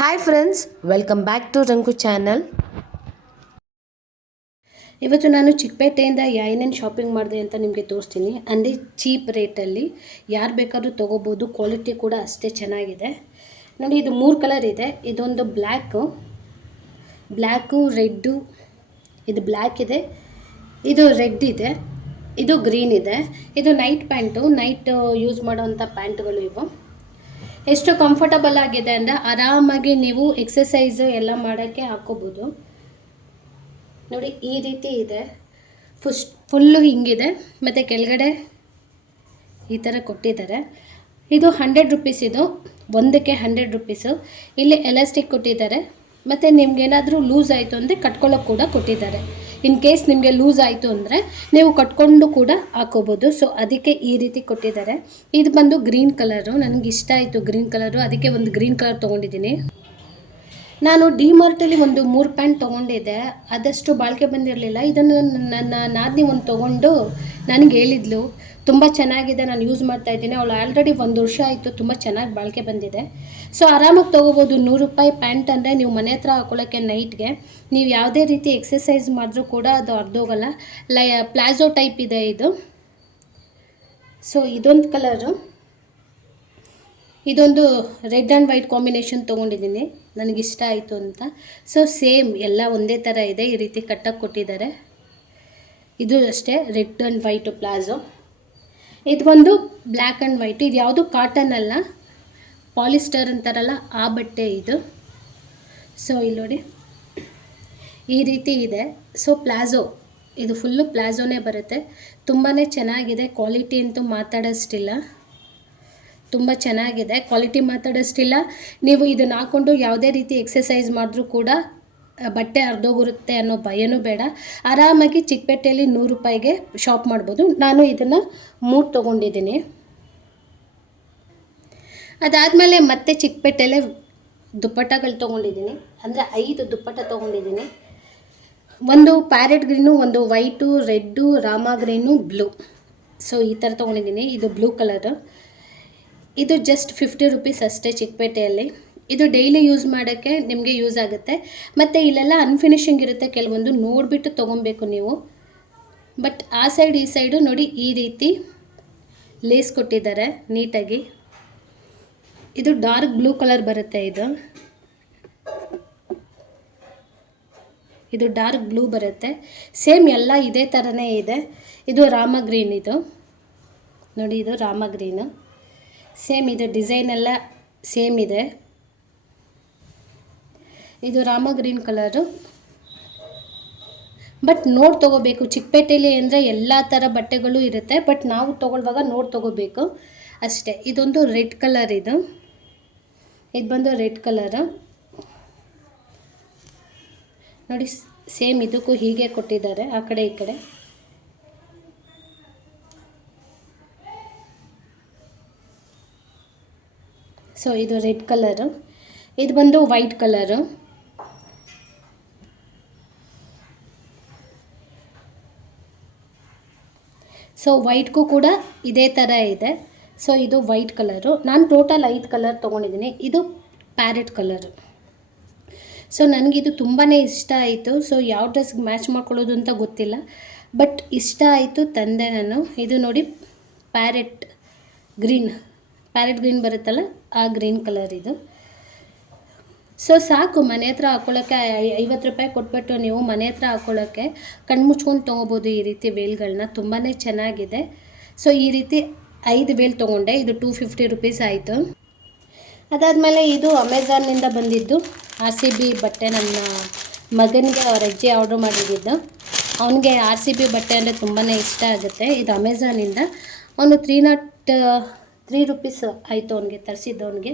Hi friends welcome back to Ranku channel ಇವತ್ತು ನಾನು ಚಿಕ್ಕಪೇಟೆಯಿಂದ ಏನೇನು ಶಾಪಿಂಗ್ ಮಾಡಿದೆ ಅಂತ ನಿಮಗೆ ತೋರಿಸ್ತೀನಿ. ಅಂದರೆ ಚೀಪ್ ರೇಟಲ್ಲಿ ಯಾರು ಬೇಕಾದರೂ ತೊಗೋಬೋದು ಕ್ವಾಲಿಟಿ ಕೂಡ ಅಷ್ಟೇ ಚೆನ್ನಾಗಿದೆ. ನೋಡಿ, ಇದು ಮೂರು ಕಲರ್ ಇದೆ. ಇದೊಂದು ಬ್ಲ್ಯಾಕು ಬ್ಲ್ಯಾಕು ರೆಡ್ಡು ಇದು ಬ್ಲ್ಯಾಕ್ ಇದೆ. ಇದು ರೆಡ್ ಇದೆ. ಇದು ಗ್ರೀನ್ ಇದೆ. ಇದು ನೈಟ್ ಪ್ಯಾಂಟು ನೈಟ್ ಯೂಸ್ ಮಾಡೋವಂಥ ಪ್ಯಾಂಟ್ಗಳು ಇವು. ಎಷ್ಟು ಕಂಫರ್ಟಬಲ್ ಆಗಿದೆ ಅಂದರೆ ಆರಾಮಾಗಿ ನೀವು ಎಕ್ಸಸೈಸು ಎಲ್ಲ ಮಾಡೋಕ್ಕೆ ಹಾಕೋಬೋದು ನೋಡಿ, ಈ ರೀತಿ ಇದೆ. ಫುಶ್ ಫುಲ್ಲು ಹಿಂಗಿದೆ. ಮತ್ತು ಕೆಳಗಡೆ ಈ ಥರ ಕೊಟ್ಟಿದ್ದಾರೆ. ಇದು ಹಂಡ್ರೆಡ್ ರುಪೀಸ್ ಇದು. ಒಂದಕ್ಕೆ ಹಂಡ್ರೆಡ್ ರುಪೀಸು ಇಲ್ಲಿ ಎಲಾಸ್ಟಿಕ್ ಕೊಟ್ಟಿದ್ದಾರೆ. ಮತ್ತು ನಿಮ್ಗೇನಾದರೂ ಲೂಸ್ ಆಯಿತು ಅಂದರೆ ಕಟ್ಕೊಳ್ಳೋಕೆ ಕೂಡ ಕೊಟ್ಟಿದ್ದಾರೆ. ಇನ್ ಕೇಸ್ ನಿಮಗೆ ಲೂಸ್ ಆಯಿತು ಅಂದರೆ ನೀವು ಕಟ್ಕೊಂಡು ಕೂಡ ಹಾಕೋಬೋದು. ಸೊ ಅದಕ್ಕೆ ಈ ರೀತಿ ಕೊಟ್ಟಿದ್ದಾರೆ. ಇದು ಬಂದು ಗ್ರೀನ್ ಕಲರು. ನನಗೆ ಇಷ್ಟ ಆಯಿತು ಗ್ರೀನ್ ಕಲರು. ಅದಕ್ಕೆ ಒಂದು ಗ್ರೀನ್ ಕಲರ್ ತೊಗೊಂಡಿದ್ದೀನಿ. ನಾನು ಡಿ ಮಾರ್ಟಲ್ಲಿ ಒಂದು ಮೂರು ಪ್ಯಾಂಟ್ ತೊಗೊಂಡಿದ್ದೆ. ಆದಷ್ಟು ಬಾಳಿಕೆ ಬಂದಿರಲಿಲ್ಲ. ಇದನ್ನು ನನ್ನ ನಾದಿನಿ ಒಂದು ತೊಗೊಂಡು ನನಗೆ ಹೇಳಿದ್ಲು. ತುಂಬ ಚೆನ್ನಾಗಿದೆ, ನಾನು ಯೂಸ್ ಮಾಡ್ತಾ ಇದ್ದೀನಿ. ಅವಳು ಆಲ್ರೆಡಿ ಒಂದು ವರ್ಷ ಆಯಿತು, ತುಂಬ ಚೆನ್ನಾಗಿ ಬಾಳಿಕೆ ಬಂದಿದೆ. ಸೊ ಆರಾಮಾಗಿ ತೊಗೋಬೋದು. ನೂರು ರೂಪಾಯಿ ಪ್ಯಾಂಟ್ ಅಂದರೆ ನೀವು ಮನೆ ಹತ್ರ ಹಾಕೊಳ್ಳೋಕ್ಕೆ ನೈಟ್ಗೆ ನೀವು ಯಾವುದೇ ರೀತಿ ಎಕ್ಸಸೈಸ್ ಮಾಡಿದ್ರೂ ಕೂಡ ಅದು ಅರ್ಧೋಗಲ್ಲ ಲೈ, ಪ್ಲಾಜೋ ಟೈಪ್ ಇದೆ ಇದು. ಸೊ ಇದೊಂದು ಕಲರು ಇದೊಂದು ರೆಡ್ ಆ್ಯಂಡ್ ವೈಟ್ ಕಾಂಬಿನೇಷನ್ ತೊಗೊಂಡಿದ್ದೀನಿ. ನನಗಿಷ್ಟ ಆಯಿತು ಅಂತ. ಸೊ ಸೇಮ್ ಎಲ್ಲ ಒಂದೇ ಥರ ಇದೆ. ಈ ರೀತಿ ಕಟ್ಟಕ್ಕೆ ಕೊಟ್ಟಿದ್ದಾರೆ. ಇದು ಅಷ್ಟೇ, ರೆಡ್ ಆ್ಯಂಡ್ ವೈಟು ಪ್ಲಾಜೋ. ಇದು ಬ್ಲ್ಯಾಕ್ ಆ್ಯಂಡ್ ವೈಟ್ ಇದು ಯಾವುದು ಕಾಟನ್ ಅಲ್ಲ ಪಾಲಿಸ್ಟರ್ ಅಂತಾರಲ್ಲ ಆ ಬಟ್ಟೆ ಇದು. ಸೊ ಇಲ್ಲಿ ನೋಡಿ. ಈ ರೀತಿ ಇದೆ. So palazzo. ಇದು ಫುಲ್ಲು ಪ್ಲಾಜೋನೇ ಬರುತ್ತೆ. ತುಂಬಾ ಚೆನ್ನಾಗಿದೆ. ಕ್ವಾಲಿಟಿ ಅಂತೂ ಮಾತಾಡೋಷ್ಟಿಲ್ಲ. ತುಂಬ ಚೆನ್ನಾಗಿದೆ. ಕ್ವಾಲಿಟಿ ಮಾತಾಡೋಷ್ಟಿಲ್ಲ. ನೀವು ಇದನ್ನು ಹಾಕ್ಕೊಂಡು ಯಾವುದೇ ರೀತಿ ಎಕ್ಸಸೈಸ್ ಮಾಡಿದ್ರೂ ಕೂಡ ಬಟ್ಟೆ ಅರ್ಧೋಗಿರುತ್ತೆ ಅನ್ನೋ ಭಯನೂ ಬೇಡ. ಆರಾಮಾಗಿ ಚಿಕ್ಕಪೇಟೆಯಲ್ಲಿ ನೂರು ರೂಪಾಯಿಗೆ ಶಾಪ್ ಮಾಡ್ಬೋದು. ನಾನು ಇದನ್ನು ಮೂರು ತೊಗೊಂಡಿದ್ದೀನಿ. ಅದಾದಮೇಲೆ ಮತ್ತೆ ಚಿಕ್ಕಪೇಟೆಯಲ್ಲೇ ದುಪ್ಪಟ್ಟಗಳು ತೊಗೊಂಡಿದ್ದೀನಿ. ಅಂದರೆ ಐದು ದುಪ್ಪಟ್ಟ ತೊಗೊಂಡಿದ್ದೀನಿ. ಒಂದು ಪ್ಯಾರೆಟ್ ಗ್ರೀನು ಒಂದು white red rama green blue so ಈ ಥರ ತೊಗೊಂಡಿದ್ದೀನಿ. ಇದು ಬ್ಲೂ ಕಲರು ಇದು ಜಸ್ಟ್ ಫಿಫ್ಟಿ ರುಪೀಸ್ ಅಷ್ಟೇ ಚಿಕ್ಕಪೇಟೆಯಲ್ಲಿ. ಇದು ಡೈಲಿ ಯೂಸ್ ಮಾಡೋಕ್ಕೆ ನಿಮಗೆ ಯೂಸ್ ಆಗುತ್ತೆ. ಮತ್ತು ಇಲ್ಲೆಲ್ಲ ಅನ್ಫಿನಿಶಿಂಗ್ ಇರುತ್ತೆ ಕೆಲವೊಂದು, ನೋಡಿಬಿಟ್ಟು ತೊಗೊಬೇಕು ನೀವು. ಬಟ್ ಆ ಸೈಡ್ ಈ ಸೈಡು ನೋಡಿ ಈ ರೀತಿ ಲೇಸ್ ಕೊಟ್ಟಿದ್ದಾರೆ ನೀಟಾಗಿ. ಇದು ಡಾರ್ಕ್ ಬ್ಲೂ ಕಲರ್ ಬರುತ್ತೆ ಇದು. ಇದು ಡಾರ್ಕ್ ಬ್ಲೂ ಬರುತ್ತೆ. ಸೇಮ್ ಎಲ್ಲ ಇದೇ ಥರನೇ ಇದೆ. ಇದು ರಾಮ ಗ್ರೀನ್ ಇದು. ನೋಡಿ ಇದು ರಾಮ ಗ್ರೀನು ಸೇಮ್ ಇದು ಡಿಸೈನ್ ಎಲ್ಲ ಸೇಮ್ ಇದೆ. ಇದು ರಾಮ ಗ್ರೀನ್ ಕಲರು. ಬಟ್ ನೋಡಿ ತೊಗೋಬೇಕು. ಚಿಕ್ಕಪೇಟೆಯಲ್ಲಿ ಅಂದರೆ ಎಲ್ಲ ಥರ ಬಟ್ಟೆಗಳು ಇರುತ್ತೆ. ಬಟ್ ನಾವು ತೊಗೊಳ್ವಾಗ ನೋಡಿ ತೊಗೋಬೇಕು. ಅಷ್ಟೇ. ಇದೊಂದು ರೆಡ್ ಕಲರ್ ಇದು. ಇದು ಬಂದು ರೆಡ್ ಕಲರು. ನೋಡಿ, ಸೇಮ್ ಇದಕ್ಕೂ ಹೀಗೆ ಕೊಟ್ಟಿದ್ದಾರೆ. ಆ ಕಡೆ, ಈ ಕಡೆ. ಸೊ ಇದು ರೆಡ್ ಕಲರು. ಇದು ಬಂದು ವೈಟ್ ಕಲರು. ಸೊ ವೈಟ್ಗೂ ಕೂಡ ಇದೇ ಥರ ಇದೆ. ಸೊ ಇದು ವೈಟ್ ಕಲರು ನಾನು ಟೋಟಲ್ ಐದು ಕಲರ್ ತೊಗೊಂಡಿದ್ದೀನಿ. ಇದು ಪ್ಯಾರೆಟ್ ಕಲರು ಸೊ ನನಗಿದು ತುಂಬಾ ಇಷ್ಟ ಆಯಿತು. ಸೊ ಯಾವ ಡ್ರೆಸ್ಗೆ ಮ್ಯಾಚ್ ಮಾಡ್ಕೊಳ್ಳೋದು ಅಂತ ಗೊತ್ತಿಲ್ಲ. ಬಟ್ ಇಷ್ಟ ಆಯಿತು ತಂದೆ ನಾನು. ಇದು ನೋಡಿ ಪ್ಯಾರೆಟ್ ಗ್ರೀನ್ ಪ್ಯಾರೆಟ್ ಗ್ರೀನ್ ಬರುತ್ತಲ್ಲ, ಆ ಗ್ರೀನ್ ಕಲರ್ ಇದು. ಸೊ ಸಾಕು. ಮನೆ ಹತ್ರ ಹಾಕ್ಕೊಳ್ಳೋಕ್ಕೆ ಐವತ್ತು ರೂಪಾಯಿ ಕೊಟ್ಬಿಟ್ಟು ನೀವು ಮನೆ ಹತ್ರ ಹಾಕ್ಕೊಳ್ಳೋಕ್ಕೆ ಕಣ್ಮುಚ್ಕೊಂಡು ತೊಗೋಬೋದು ಈ ರೀತಿ ವೇಲ್ಗಳನ್ನ ತುಂಬಾ ಚೆನ್ನಾಗಿದೆ. ಸೊ ಈ ರೀತಿ ಐದು ವೇಲ್ ತೊಗೊಂಡೆ. ಇದು ಟೂ ಫಿಫ್ಟಿ ರುಪೀಸ್ ಆಯಿತು. ಅದಾದಮೇಲೆ ಇದು ಅಮೆಝಾನ್ನಿಂದ ಬಂದಿದ್ದು. ಆರ್ ಸಿ ಬಿ ಬಟ್ಟೆ ನನ್ನ ಮಗನಿಗೆ ಅವ್ರ ಅಜ್ಜಿ ಆರ್ಡ್ರ್ ಮಾಡಿದ್ದು. ಅವನಿಗೆ ಆರ್ ಸಿ ಬಿ ಬಟ್ಟೆ ಅಂದರೆ ತುಂಬಾ ಇಷ್ಟ ಆಗುತ್ತೆ. ಇದು ಅಮೆಝಾನಿಂದ ಅವನು ತ್ರೀ ನಾಟ್ ತ್ರೀ ರುಪೀಸ್ ಆಯಿತು ಅವನಿಗೆ ತರಿಸಿದ್ದವನಿಗೆ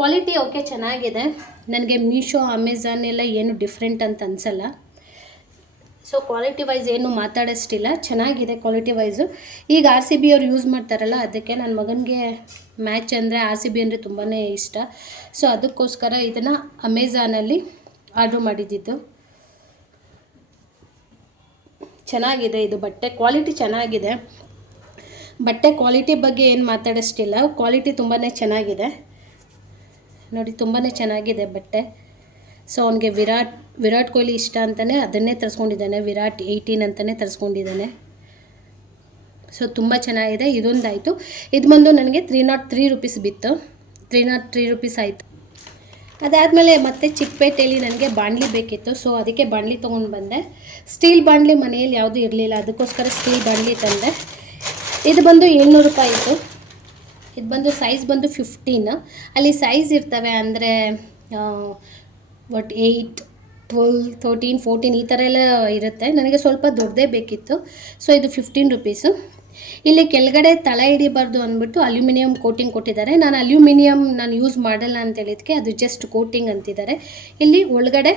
ಕ್ವಾಲಿಟಿ ಓಕೆ ಚೆನ್ನಾಗಿದೆ. ನನಗೆ ಮೀಶೋ ಅಮೆಝಾನ್ ಎಲ್ಲ ಏನು ಡಿಫ್ರೆಂಟ್ ಅಂತ ಅನಿಸಲ್ಲ. ಸೊ ಕ್ವಾಲಿಟಿ ವೈಸ್ ಏನು ಮಾತಾಡೋಷ್ಟಿಲ್ಲ. ಚೆನ್ನಾಗಿದೆ ಕ್ವಾಲಿಟಿ ವೈಸು ಈಗ ಆರ್ ಸಿ ಬಿ ಅವ್ರು ಯೂಸ್ ಮಾಡ್ತಾರಲ್ಲ, ಅದಕ್ಕೆ ನನ್ನ ಮಗನಿಗೆ ಮ್ಯಾಚ್ ಅಂದರೆ ಆರ್ ಸಿ ಬಿ ಅಂದರೆ ತುಂಬಾ ಇಷ್ಟ. ಸೊ ಅದಕ್ಕೋಸ್ಕರ ಇದನ್ನು ಅಮೆಝಾನಲ್ಲಿ ಆರ್ಡ್ರ್ ಮಾಡಿದ್ದಿದ್ದು. ಚೆನ್ನಾಗಿದೆ ಇದು ಬಟ್ಟೆ. ಕ್ವಾಲಿಟಿ ಚೆನ್ನಾಗಿದೆ. ಬಟ್ಟೆ ಕ್ವಾಲಿಟಿ ಬಗ್ಗೆ ಏನು ಮಾತಾಡೋಷ್ಟಿಲ್ಲ. ಕ್ವಾಲಿಟಿ ತುಂಬಾ ಚೆನ್ನಾಗಿದೆ. ನೋಡಿ ತುಂಬಾ ಚೆನ್ನಾಗಿದೆ ಬಟ್ಟೆ. ಸೊ ಅವನಿಗೆ ವಿರಾಟ್ ವಿರಾಟ್ ಕೊಹ್ಲಿ ಇಷ್ಟ ಅಂತಲೇ ಅದನ್ನೇ ತರಿಸ್ಕೊಂಡಿದ್ದಾನೆ. ವಿರಾಟ್ ಏಯ್ಟೀನ್ ಅಂತಲೇ ತರಿಸ್ಕೊಂಡಿದ್ದಾನೆ. ಸೊ ತುಂಬ ಚೆನ್ನಾಗಿದೆ. ಇದೊಂದಾಯಿತು. ಇದು ಬಂದು ನನಗೆ ತ್ರೀ ನಾಟ್ ತ್ರೀ ರುಪೀಸ್ ಬಿತ್ತು. ತ್ರೀ ನಾಟ್ ತ್ರೀ ರುಪೀಸ್ ಆಯಿತು. ಅದಾದಮೇಲೆ ಮತ್ತೆ ಚಿಕ್ಕಪೇಟೆಯಲ್ಲಿ ನನಗೆ ಬಾಣಲಿ ಬೇಕಿತ್ತು. ಸೊ ಅದಕ್ಕೆ ಬಾಣಲಿ ತೊಗೊಂಡು ಬಂದೆ. ಸ್ಟೀಲ್ ಬಾಣಲಿ ಮನೆಯಲ್ಲಿ ಯಾವುದೂ ಇರಲಿಲ್ಲ. ಅದಕ್ಕೋಸ್ಕರ ಸ್ಟೀಲ್ ಬಾಣಲಿ ತಂದೆ. ಇದು ಬಂದು ಏಳ್ನೂರು ರೂಪಾಯಿ ಇತ್ತು ಇದು ಬಂದು ಸೈಜ್ ಬಂದು ಫಿಫ್ಟೀನ್ ಅಲ್ಲಿ ಸೈಜ್ ಇರ್ತವೆ ಅಂದರೆ ಒಟ್ ಏಯ್ಟ್ ಟ್ವೆಲ್ ತರ್ಟೀನ್ ಫೋರ್ಟೀನ್ ಈ ಥರ ಎಲ್ಲ ಇರುತ್ತೆ. ನನಗೆ ಸ್ವಲ್ಪ ದೊಡ್ಡದೇ ಬೇಕಿತ್ತು. ಸೊ ಇದು ಫಿಫ್ಟೀನ್ ರುಪೀಸು ಇಲ್ಲಿ ಕೆಳಗಡೆ ತಳ ಹಿಡಿಬಾರ್ದು ಅಂದ್ಬಿಟ್ಟು ಅಲ್ಯೂಮಿನಿಯಂ ಕೋಟಿಂಗ್ ಕೊಟ್ಟಿದ್ದಾರೆ. ನಾನು ಅಲ್ಯೂಮಿನಿಯಂ ನಾನು ಯೂಸ್ ಮಾಡಲ್ಲ ಅಂತ ಹೇಳಿದಕ್ಕೆ ಅದು ಜಸ್ಟ್ ಕೋಟಿಂಗ್ ಅಂತಿದ್ದಾರೆ. ಇಲ್ಲಿ ಒಳಗಡೆ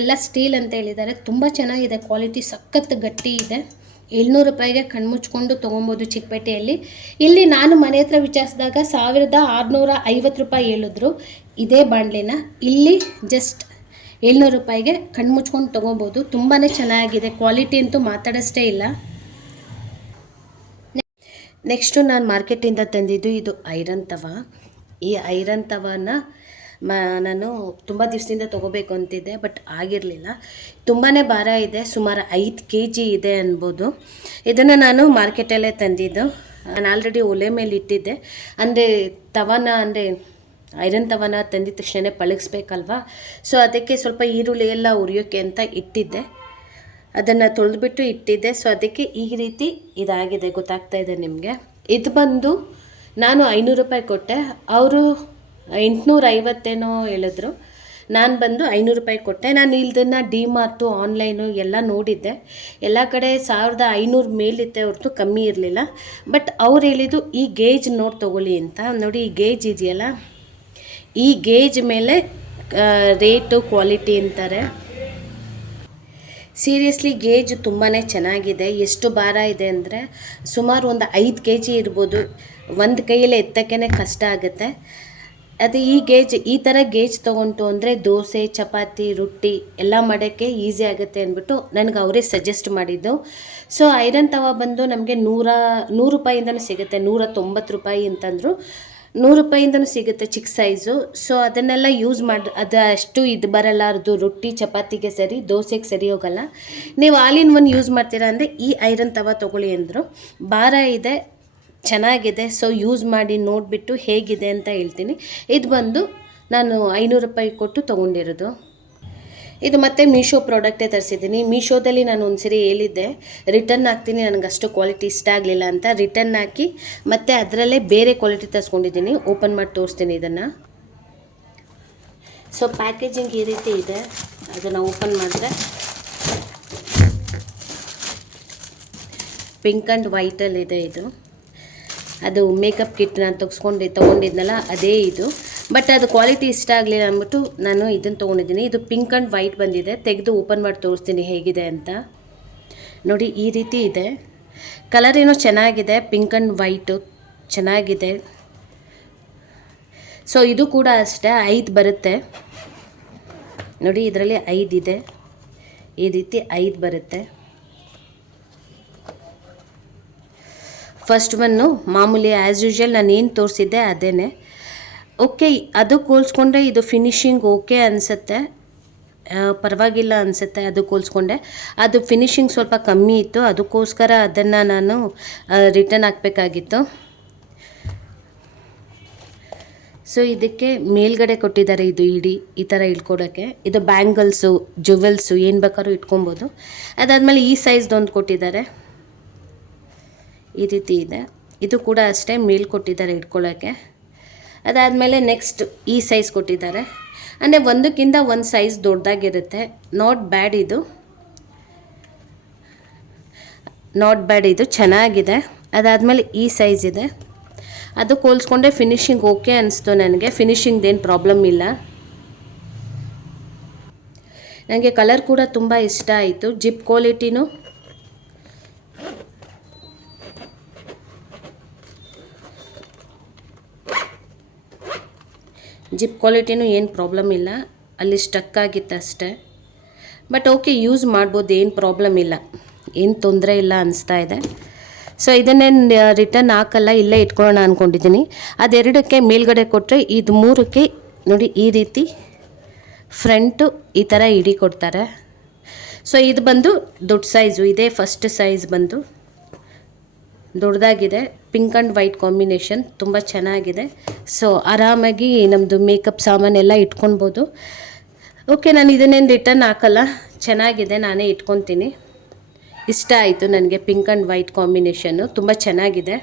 ಎಲ್ಲ ಸ್ಟೀಲ್ ಅಂತ ಹೇಳಿದ್ದಾರೆ. ತುಂಬ ಚೆನ್ನಾಗಿದೆ ಕ್ವಾಲಿಟಿ ಸಖತ್ ಗಟ್ಟಿ ಇದೆ. ಏಳ್ನೂರು ರೂಪಾಯಿಗೆ ಕಣ್ಮುಚ್ಕೊಂಡು ತೊಗೊಬೋದು ಚಿಕ್ಕಪೇಟೆಯಲ್ಲಿ. ಇಲ್ಲಿ ನಾನು ಮನೆ ಹತ್ರ ವಿಚಾರಿಸಿದಾಗ ಸಾವಿರದ ಆರುನೂರ ಐವತ್ತು ರೂಪಾಯಿ ಹೇಳಿದ್ರು. ಇದೇ ಬಾಣಲೆನ. ಇಲ್ಲಿ ಜಸ್ಟ್ ಏಳ್ನೂರು ರೂಪಾಯಿಗೆ ಕಣ್ಮುಚ್ಕೊಂಡು ತೊಗೊಬೋದು. ತುಂಬಾ ಚೆನ್ನಾಗಿದೆ. ಕ್ವಾಲಿಟಿ ಅಂತೂ ಮಾತಾಡೋಷ್ಟೇ ಇಲ್ಲ. ನೆಕ್ಸ್ಟು ನಾನು ಮಾರ್ಕೆಟಿಂದ ತಂದಿದ್ದು ಇದು ಐರನ್ ತವ. ಈ ಐರನ್ ತವನ ಮ, ನಾನು ತುಂಬ ದಿವಸದಿಂದ ತೊಗೋಬೇಕು ಅಂತಿದ್ದೆ, ಬಟ್ ಆಗಿರಲಿಲ್ಲ. ತುಂಬಾ ಭಾರ ಇದೆ, ಸುಮಾರು ಐದು ಕೆ ಜಿ ಇದೆ ಅನ್ಬೋದು. ಇದನ್ನು ನಾನು ಮಾರ್ಕೆಟಲ್ಲೇ ತಂದಿದ್ದು. ನಾನು ಆಲ್ರೆಡಿ ಒಲೆ ಮೇಲೆ ಇಟ್ಟಿದ್ದೆ. ಅಂದರೆ ತವನ, ಅಂದರೆ ಐರನ್ ತವನ ತಂದಿದ ತಕ್ಷಣ ಪಳಗಿಸ್ಬೇಕಲ್ವಾ? ಸೊ ಅದಕ್ಕೆ ಸ್ವಲ್ಪ ಈರುಳ್ಳಿ ಎಲ್ಲ ಉರಿಯೋಕ್ಕೆ ಅಂತ ಇಟ್ಟಿದ್ದೆ. ಅದನ್ನು ತೊಳೆದ್ಬಿಟ್ಟು ಇಟ್ಟಿದ್ದೆ. ಸೊ ಅದಕ್ಕೆ ಈ ರೀತಿ ಇದಾಗಿದೆ. ಗೊತ್ತಾಗ್ತಾ ಇದೆ ನಿಮಗೆ? ಇದು ಬಂದು ನಾನು ಐನೂರು ರೂಪಾಯಿ ಕೊಟ್ಟೆ. ಅವರು ಎಂಟುನೂರ ಐವತ್ತೇನೋ ಹೇಳಿದ್ರು. ನಾನು ಬಂದು ಐನೂರು ರೂಪಾಯಿ ಕೊಟ್ಟೆ. ನಾನು ಇದನ್ನು ಡಿ ಮಾರ್ಟು ಆನ್ಲೈನು ಎಲ್ಲ ನೋಡಿದ್ದೆ. ಎಲ್ಲ ಕಡೆ ಸಾವಿರದ ಐನೂರು ಮೇಲಿತ್ತೆ ಹೊರತು ಕಮ್ಮಿ ಇರಲಿಲ್ಲ. ಬಟ್ ಅವ್ರು ಹೇಳಿದ್ದು, ಈ ಗೇಜ್ ನೋಡಿ ತೊಗೊಳ್ಳಿ ಅಂತ. ನೋಡಿ, ಈ ಗೇಜ್ ಇದೆಯಲ್ಲ? ಈ ಗೇಜ್ ಮೇಲೆ ರೇಟು, ಕ್ವಾಲಿಟಿ ಅಂತಾರೆ. ಸೀರಿಯಸ್ಲಿ ಗೇಜ್ ತುಂಬಾ ಚೆನ್ನಾಗಿದೆ. ಎಷ್ಟು ಭಾರ ಇದೆ ಅಂದರೆ, ಸುಮಾರು ಒಂದು ಐದು ಕೆ ಜಿ ಇರ್ಬೋದು. ಒಂದು ಕೈಯಲ್ಲಿ ಎತ್ತಕ್ಕೇ ಕಷ್ಟ ಆಗುತ್ತೆ. ಅದು ಈ ಗೇಜ್, ಈ ಥರ ಗೇಜ್ ತೊಗೊಂಡು ಅಂದರೆ ದೋಸೆ, ಚಪಾತಿ, ರೊಟ್ಟಿ ಎಲ್ಲ ಮಾಡೋಕ್ಕೆ ಈಸಿ ಆಗುತ್ತೆ ಅಂದ್ಬಿಟ್ಟು ನನಗೆ ಅವರೇ ಸಜೆಸ್ಟ್ ಮಾಡಿದ್ದು. ಸೊ ಐರನ್ ತವ ಬಂದು ನಮಗೆ ನೂರ, ನೂರು ರೂಪಾಯಿಂದನೂ ಸಿಗುತ್ತೆ, ನೂರ ತೊಂಬತ್ತು ರೂಪಾಯಿ ಅಂತಂದರು. ನೂರು ರೂಪಾಯಿಂದನೂ ಸಿಗುತ್ತೆ ಚಿಕ್ಕ ಸೈಜು ಸೊ ಅದನ್ನೆಲ್ಲ ಯೂಸ್ ಮಾಡಿ, ಅದು ಅಷ್ಟು ಇದು ಬರಲಾರದು ರೊಟ್ಟಿ, ಚಪಾತಿಗೆ ಸರಿ, ದೋಸೆಗೆ ಸರಿ ಹೋಗಲ್ಲ. ನೀವು ಆಲ್ ಇನ್ ಒನ್ ಯೂಸ್ ಮಾಡ್ತೀರಾ ಅಂದರೆ ಈ ಐರನ್ ತವ ತೊಗೊಳ್ಳಿ ಅಂದರು. ಭಾರ ಇದೆ ಚೆನ್ನಾಗಿದೆ ಸೊ ಯೂಸ್ ಮಾಡಿ ನೋಡಿಬಿಟ್ಟು ಹೇಗಿದೆ ಅಂತ ಹೇಳ್ತೀನಿ. ಇದು ಬಂದು ನಾನು ಐನೂರು ರೂಪಾಯಿ ಕೊಟ್ಟು ತೊಗೊಂಡಿರೋದು. ಇದು ಮತ್ತೆ ಮೀಶೋ ಪ್ರಾಡಕ್ಟೇ ತರಿಸಿದ್ದೀನಿ. ಮೀಶೋದಲ್ಲಿ ನಾನು ಒಂದ್ಸರಿ ಹೇಳಿದ್ದೆ ರಿಟರ್ನ್ ಹಾಕ್ತೀನಿ ನನಗೆ ಅಷ್ಟು ಕ್ವಾಲಿಟಿ ಇಷ್ಟ ಆಗಲಿಲ್ಲ ಅಂತ. ರಿಟರ್ನ್ ಹಾಕಿ ಮತ್ತೆ ಅದರಲ್ಲೇ ಬೇರೆ ಕ್ವಾಲಿಟಿ ತರಿಸ್ಕೊಂಡಿದ್ದೀನಿ. ಓಪನ್ ಮಾಡಿ ತೋರಿಸ್ತೀನಿ ಇದನ್ನು. ಸೊ ಪ್ಯಾಕೇಜಿಂಗ್ ಈ ರೀತಿ ಇದೆ. ಅದನ್ನು ಓಪನ್ ಮಾಡಿದ್ರೆ ಪಿಂಕ್ ಆ್ಯಂಡ್ ವೈಟಲ್ಲಿದೆ ಇದು. ಅದು ಮೇಕಪ್ ಕಿಟ್ ನಾನು ತೆಗೆಸ್ಕೊಂಡು, ತೊಗೊಂಡಿದ್ನಲ್ಲ, ಅದೇ ಇದು. ಬಟ್ ಅದು ಕ್ವಾಲಿಟಿ ಇಷ್ಟ ಆಗಲಿಲ್ಲ ಅಂದ್ಬಿಟ್ಟು ನಾನು ಇದನ್ನು ತೊಗೊಂಡಿದ್ದೀನಿ. ಇದು ಪಿಂಕ್ ಆ್ಯಂಡ್ ವೈಟ್ ಬಂದಿದೆ. ತೆಗೆದು ಓಪನ್ ಮಾಡಿ ತೋರಿಸ್ತೀನಿ ಹೇಗಿದೆ ಅಂತ. ನೋಡಿ, ಈ ರೀತಿ ಇದೆ. ಕಲರ್ ಏನೋ ಚೆನ್ನಾಗಿದೆ ಪಿಂಕ್ ಆ್ಯಂಡ್ ವೈಟು ಚೆನ್ನಾಗಿದೆ. ಸೊ ಇದು ಕೂಡ ಅಷ್ಟೇ, ಐದು ಬರುತ್ತೆ. ನೋಡಿ, ಇದರಲ್ಲಿ ಐದು ಇದೆ. ಈ ರೀತಿ ಐದು ಬರುತ್ತೆ. ಫಸ್ಟ್ ಒನ್ನು ಮಾಮೂಲಿ ಆ್ಯಸ್ ಯೂಶ್ವಲ್ ನಾನು ಏನು ತೋರಿಸಿದ್ದೆ ಅದೇ ಓಕೆ ಅದಕ್ಕೆ ಹೋಲ್ಸ್ಕೊಂಡ್ರೆ ಇದು ಫಿನಿಶಿಂಗ್ ಓಕೆ ಅನಿಸುತ್ತೆ. ಪರವಾಗಿಲ್ಲ ಅನಿಸುತ್ತೆ ಅದಕ್ಕೆ ಹೋಲ್ಸ್ಕೊಂಡೆ ಅದು ಫಿನಿಶಿಂಗ್ ಸ್ವಲ್ಪ ಕಮ್ಮಿ ಇತ್ತು, ಅದಕ್ಕೋಸ್ಕರ ಅದನ್ನು ನಾನು ರಿಟರ್ನ್ ಹಾಕಬೇಕಾಗಿತ್ತು. ಸೊ ಇದಕ್ಕೆ ಮೇಲ್ಗಡೆ ಕೊಟ್ಟಿದ್ದಾರೆ ಇದು ಇಡಿ, ಈ ಥರ ಇಟ್ಕೊಡೋಕ್ಕೆ ಇದು ಬ್ಯಾಂಗಲ್ಸು ಜುವೆಲ್ಸು ಏನು ಬೇಕಾದ್ರೂ ಇಟ್ಕೊಬೋದು. ಅದಾದಮೇಲೆ ಈ ಸೈಜ್ದೊಂದು ಕೊಟ್ಟಿದ್ದಾರೆ. ಈ ರೀತಿ ಇದೆ. ಇದು ಕೂಡ ಅಷ್ಟೇ ಮೀಲ್ ಕೊಟ್ಟಿದ್ದಾರೆ ಇಟ್ಕೊಳ್ಳೋಕ್ಕೆ ಅದಾದಮೇಲೆ ನೆಕ್ಸ್ಟ್ ಈ ಸೈಜ್ ಕೊಟ್ಟಿದ್ದಾರೆ. ಅಂದರೆ ಒಂದಕ್ಕಿಂತ ಒಂದು ಸೈಜ್ ದೊಡ್ಡದಾಗಿರುತ್ತೆ. ನಾಟ್ ಬ್ಯಾಡ್ ಇದು. ನಾಟ್ ಬ್ಯಾಡ್ ಇದು. ಚೆನ್ನಾಗಿದೆ. ಅದಾದಮೇಲೆ ಈ ಸೈಜ್ ಇದೆ. ಅದು ಕೋಲ್ಸ್ಕೊಂಡೆ ಫಿನಿಶಿಂಗ್ ಓಕೆ ಅನಿಸ್ತು ನನಗೆ. ಫಿನಿಶಿಂಗ್ದೇನು ಪ್ರಾಬ್ಲಮ್ ಇಲ್ಲ. ನನಗೆ ಕಲರ್ ಕೂಡ ತುಂಬ ಇಷ್ಟ ಆಯಿತು. ಜಿಪ್ ಕ್ವಾಲಿಟಿನೂ ಜಿಪ್ ಕ್ವಾಲಿಟಿನೂ ಏನು ಪ್ರಾಬ್ಲಮ್ ಇಲ್ಲ. ಅಲ್ಲಿ ಸ್ಟಕ್ ಆಗಿತ್ತು ಅಷ್ಟೇ. ಬಟ್ ಓಕೆ ಯೂಸ್ ಮಾಡ್ಬೋದು, ಏನು ಪ್ರಾಬ್ಲಮ್ ಇಲ್ಲ. ಏನು ತೊಂದರೆ ಇಲ್ಲ ಅನಿಸ್ತಾ ಇದೆ. ಸೊ ಇದನ್ನೇ ರಿಟರ್ನ್ ಹಾಕಲ್ಲ, ಇಲ್ಲೇ ಇಟ್ಕೊಳ್ಳೋಣ ಅಂದ್ಕೊಂಡಿದ್ದೀನಿ ಅದೆರಡಕ್ಕೆ ಮೇಲ್ಗಡೆ ಕೊಟ್ಟರೆ ಇದು ಮೂರಕ್ಕೆ ನೋಡಿ, ಈ ರೀತಿ ಫ್ರಂಟು ಈ ಥರ ಇಡಿ ಕೊಡ್ತಾರೆ. ಸೊ ಇದು ಬಂದು ದೊಡ್ಡ ಸೈಜು ಇದೇ ಫಸ್ಟ್ ಸೈಜ್ ಬಂದು. ದೊಡ್ಡದಾಗಿದೆ. ಪಿಂಕ್ ಆ್ಯಂಡ್ ವೈಟ್ ಕಾಂಬಿನೇಷನ್ ತುಂಬ ಚೆನ್ನಾಗಿದೆ. ಸೊ ಆರಾಮಾಗಿ ನಮ್ಮದು ಮೇಕಪ್ ಸಾಮಾನೆಲ್ಲ ಇಟ್ಕೊಳ್ಬೋದು. ಓಕೆ ನಾನು ಇದನ್ನೇನು ರಿಟರ್ನ್ ಹಾಕಲ್ಲ. ಚೆನ್ನಾಗಿದೆ, ನಾನೇ ಇಟ್ಕೊತೀನಿ ಇಷ್ಟ ಆಯಿತು ನನಗೆ ಪಿಂಕ್ ಆ್ಯಂಡ್ ವೈಟ್ ಕಾಂಬಿನೇಷನ್ನು ತುಂಬ ಚೆನ್ನಾಗಿದೆ.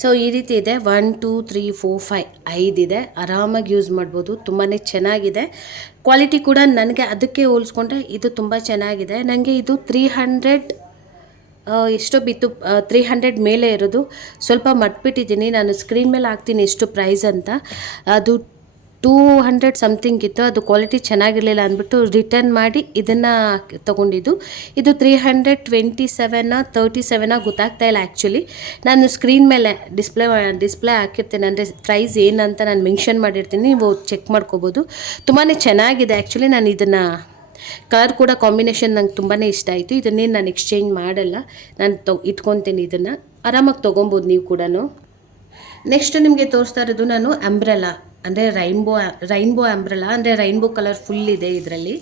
ಸೊ ಈ ರೀತಿ ಇದೆ. One two three four five ಐದಿದೆ ಆರಾಮಾಗಿ ಯೂಸ್ ಮಾಡ್ಬೋದು. ತುಂಬಾ ಚೆನ್ನಾಗಿದೆ. ಕ್ವಾಲಿಟಿ ಕೂಡ ನನಗೆ ಅದಕ್ಕೆ ಹೋಲಿಸ್ಕೊಂಡ್ರೆ ಇದು ತುಂಬ ಚೆನ್ನಾಗಿದೆ. ನನಗೆ ಇದು ತ್ರೀ ಹಂಡ್ರೆಡ್ ಎಷ್ಟೋ ಬಿತ್ತು ತ್ರೀ ಹಂಡ್ರೆಡ್ ಮೇಲೆ ಇರೋದು. ಸ್ವಲ್ಪ ಮಟ್ಬಿಟ್ಟಿದ್ದೀನಿ. ನಾನು ಸ್ಕ್ರೀನ್ ಮೇಲೆ ಹಾಕ್ತೀನಿ ಎಷ್ಟು ಪ್ರೈಸ್ ಅಂತ. ಅದು ಟೂ ಹಂಡ್ರೆಡ್ ಸಮಥಿಂಗ್ ಇತ್ತು. ಅದು ಕ್ವಾಲಿಟಿ ಚೆನ್ನಾಗಿರಲಿಲ್ಲ ಅಂದ್ಬಿಟ್ಟು ರಿಟರ್ನ್ ಮಾಡಿ ಇದನ್ನು ತೊಗೊಂಡಿದ್ದು. ಇದು three hundred twenty seven thirty seven ಗೊತ್ತಾಗ್ತಾ ಇಲ್ಲ ಆ್ಯಕ್ಚುಲಿ ನಾನು ಸ್ಕ್ರೀನ್ ಮೇಲೆ ಡಿಸ್ಪ್ಲೇ ಡಿಸ್ಪ್ಲೇ ಹಾಕಿರ್ತೀನಿ. ಅಂದರೆ ಪ್ರೈಸ್ ಏನಂತ ನಾನು ಮೆನ್ಷನ್ ಮಾಡಿರ್ತೀನಿ. ನೀವು ಚೆಕ್ ಮಾಡ್ಕೋಬೋದು. ತುಂಬಾ ಚೆನ್ನಾಗಿದೆ ಆ್ಯಕ್ಚುಲಿ ನಾನು ಇದನ್ನು ಕಲರ್ ಕೂಡ ಕಾಂಬಿನೇಷನ್ ನಂಗೆ ತುಂಬಾ ಇಷ್ಟ ಆಯಿತು. ಇದನ್ನೇನು ನಾನು ಎಕ್ಸ್ಚೇಂಜ್ ಮಾಡಲ್ಲ. ನಾನು ತೊ, ಇಟ್ಕೊತೀನಿ ಇದನ್ನು. ಆರಾಮಾಗಿ ತೊಗೊಬೋದು ನೀವು ಕೂಡ ನೆಕ್ಸ್ಟ್ ನಿಮಗೆ ತೋರಿಸ್ತಾ ಇರೋದು ನಾನು ಅಂಬ್ರೆಲಾ ಅಂದರೆ ರೈನ್ಬೋ ರೈನ್ಬೋ ಅಂಬ್ರೆಲಾ ಅಂದರೆ ರೈನ್ಬೋ ಕಲರ್ ಫುಲ್ ಇದೆ ಇದರಲ್ಲಿ.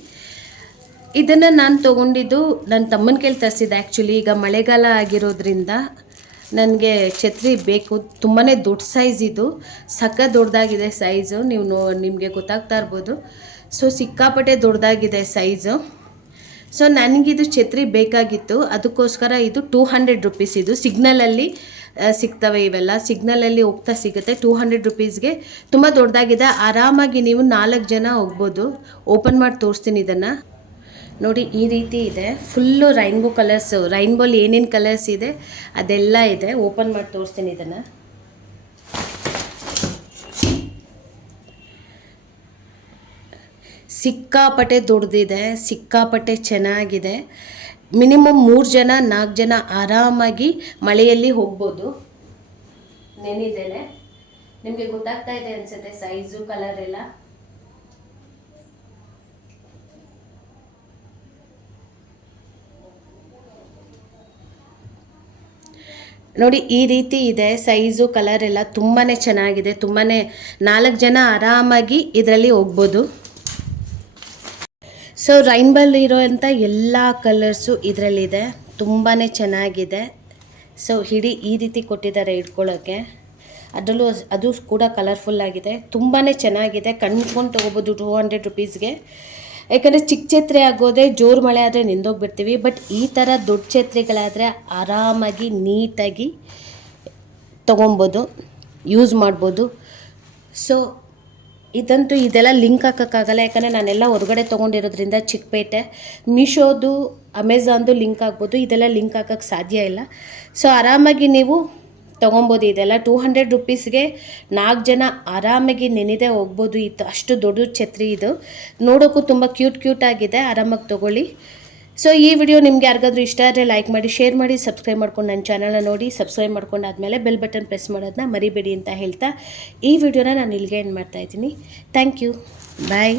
ಇದನ್ನು ನಾನು ತೊಗೊಂಡಿದ್ದು ನನ್ನ ತಮ್ಮನ ಕೈಲಿ ತರಿಸಿದ್ದೆ ಆ್ಯಕ್ಚುಲಿ ಈಗ ಮಳೆಗಾಲ ಆಗಿರೋದ್ರಿಂದ ನನಗೆ ಛತ್ರಿ ಬೇಕು. ತುಂಬಾ ದೊಡ್ಡ ಸೈಜ್ ಇದು. ಸಕ್ಕ ದೊಡ್ಡದಾಗಿದೆ ಸೈಜು ನೀವು ನೋ, ನಿಮಗೆ ಗೊತ್ತಾಗ್ತಾ ಇರ್ಬೋದು. ಸೊ ಸಿಕ್ಕಾಪಟ್ಟೆ ದೊಡ್ಡದಾಗಿದೆ ಸೈಜು ಸೊ ನನಗಿದು ಛತ್ರಿ ಬೇಕಾಗಿತ್ತು. ಅದಕ್ಕೋಸ್ಕರ ಇದು ಟೂ ಹಂಡ್ರೆಡ್ ರುಪೀಸ್ ಇದು. ಸಿಗ್ನಲಲ್ಲಿ ಸಿಗ್ತವೆ ಇವೆಲ್ಲ. ಸಿಗ್ನಲಲ್ಲಿ ಹೋಗ್ತಾ ಸಿಗುತ್ತೆ ಟೂ ಹಂಡ್ರೆಡ್ ರುಪೀಸ್ಗೆ ತುಂಬ ದೊಡ್ಡದಾಗಿದೆ. ಆರಾಮಾಗಿ ನೀವು ನಾಲ್ಕು ಜನ ಹೋಗ್ಬೋದು. ಓಪನ್ ಮಾಡಿ ತೋರಿಸ್ತೀನಿ ಇದನ್ನು. ನೋಡಿ, ಈ ರೀತಿ ಇದೆ. ಫುಲ್ಲು ರೈನ್ಬೋ ಕಲರ್ಸು ರೈನ್ಬೋಲಿ ಏನೇನು ಕಲರ್ಸ್ ಇದೆ, ಅದೆಲ್ಲ ಇದೆ. ಓಪನ್ ಮಾಡಿ ತೋರಿಸ್ತೀನಿ ಇದನ್ನು. ಸಿಕ್ಕಾಪಟ್ಟೆ ದೊಡ್ಡದಿದೆ ಸಿಕ್ಕಾಪಟ್ಟೆ ಚೆನ್ನಾಗಿದೆ. ಮಿನಿಮಮ್ ಮೂರು ಜನ, ನಾಲ್ಕು ಜನ ಆರಾಮಾಗಿ ಮಳೆಯಲ್ಲಿ ಹೋಗ್ಬೋದು. ನೆನಿದ್ದೇನೆ ನಿಮಗೆ ಗೊತ್ತಾಗ್ತಾ ಇದೆ ಅನ್ಸುತ್ತೆ ಸೈಜು ಕಲರ್ ಎಲ್ಲ? ನೋಡಿ, ಈ ರೀತಿ ಇದೆ ಸೈಜು ಕಲರ್ ಎಲ್ಲ ತುಂಬಾ ಚೆನ್ನಾಗಿದೆ. ತುಂಬಾ ನಾಲ್ಕು ಜನ ಆರಾಮಾಗಿ ಇದರಲ್ಲಿ ಹೋಗ್ಬೋದು. ಸೊ ರೈನ್ಬಲ್ ಇರೋಂಥ ಎಲ್ಲ ಕಲರ್ಸು ಇದರಲ್ಲಿದೆ. ತುಂಬಾ ಚೆನ್ನಾಗಿದೆ. ಸೊ ಹಿಡಿ ಈ ರೀತಿ ಕೊಟ್ಟಿದ್ದಾರೆ ಇಟ್ಕೊಳ್ಳೋಕ್ಕೆ ಅದರಲ್ಲೂ ಅದು ಕೂಡ ಕಲರ್ಫುಲ್ ಆಗಿದೆ. ತುಂಬಾ ಚೆನ್ನಾಗಿದೆ. ಕಣ್ಕೊಂಡು ತೊಗೋಬೋದು ಟೂ ಹಂಡ್ರೆಡ್ ರುಪೀಸ್ಗೆ ಯಾಕಂದರೆ ಚಿಕ್ಕ ಛತ್ರಿ ಆಗೋದ್ರೆ ಜೋರು ಮಳೆ ಆದರೆ ನಿಂದೋಗಿಬಿಡ್ತೀವಿ. ಬಟ್ ಈ ಥರ ದೊಡ್ಡ ಛತ್ರಿಗಳಾದರೆ ಆರಾಮಾಗಿ ನೀಟಾಗಿ ತೊಗೊಬೋದು ಯೂಸ್ ಮಾಡ್ಬೋದು. ಸೊ ಇದಂತೂ ಇದೆಲ್ಲ ಲಿಂಕ್ ಹಾಕೋಕ್ಕಾಗಲ್ಲ, ಯಾಕಂದರೆ ನಾನೆಲ್ಲ ಹೊರಗಡೆ ತೊಗೊಂಡಿರೋದ್ರಿಂದ ಚಿಕ್ಕಪೇಟೆ. ಮೀಶೋದು ಅಮೆಝಾನ್ದು ಲಿಂಕ್ ಆಗ್ಬೋದು, ಇದೆಲ್ಲ ಲಿಂಕ್ ಹಾಕೋಕ್ಕೆ ಸಾಧ್ಯ ಇಲ್ಲ. ಸೊ, ಆರಾಮಾಗಿ ನೀವು ತೊಗೊಬೋದು. ಇದೆಲ್ಲ ಟೂ ಹಂಡ್ರೆಡ್ ರುಪೀಸ್ಗೆ ನಾಲ್ಕು ಜನ ಆರಾಮಾಗಿ ನೆನೆದೇ ಹೋಗ್ಬೋದು. ಇತ್ತು ಅಷ್ಟು ದೊಡ್ಡ ಛತ್ರಿ ಇದು. ನೋಡೋಕ್ಕೂ ತುಂಬ ಕ್ಯೂಟ್ ಕ್ಯೂಟಾಗಿದೆ ಆರಾಮಾಗಿ ತೊಗೊಳ್ಳಿ. ಸೊ ಈ ವಿಡಿಯೋ ನಿಮ್ಗೆ ಯಾರಿಗಾದ್ರೂ ಇಷ್ಟ ಆದರೆ ಲೈಕ್ ಮಾಡಿ ಶೇರ್ ಮಾಡಿ ಸಬ್ಸ್ಕ್ರೈಬ್ ಮಾಡ್ಕೊಂಡು ನನ್ನ ಚಾನಲ್ನ ನೋಡಿ ಸಬ್ಸ್ಕ್ರೈಬ್ ಮಾಡ್ಕೊಂಡಾದ್ಮೇಲೆ ಬೆಲ್ ಬಟನ್ ಪ್ರೆಸ್ ಮಾಡೋದನ್ನ ಮರಿಬೇಡಿ ಅಂತ ಹೇಳ್ತಾ ಈ ವಿಡಿಯೋನ ನಾನು ಇಲ್ಲಿಗೆ ಏನು ಮಾಡ್ತಾಯಿದ್ದೀನಿ ಥ್ಯಾಂಕ್ ಯು ಬಾಯ್